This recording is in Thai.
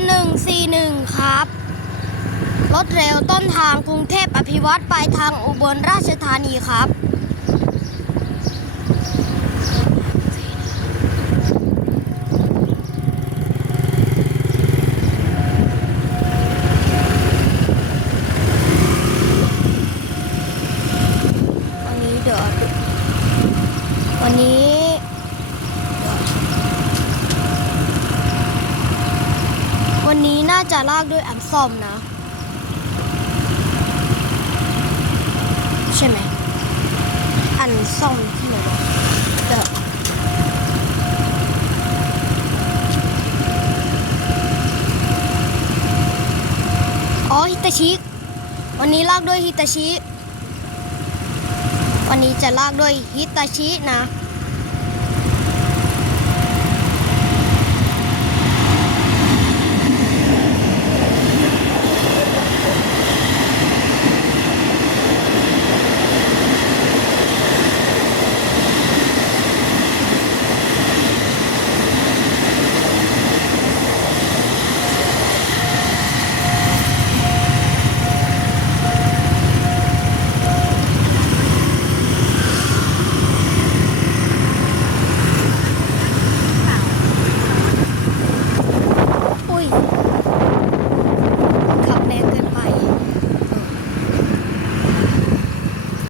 141ครับรถเร็วต้นทางกรุงเทพอภิวัตรปลายทางอุบลราชธานีครับวันนี้น่าจะลากด้วยอันซ่อมนะใช่ไหมอันซ่อมที่ไหนวะฮิตาชิวันนี้ลากด้วยฮิตาชิวันนี้จะลากด้วยฮิตาชินะ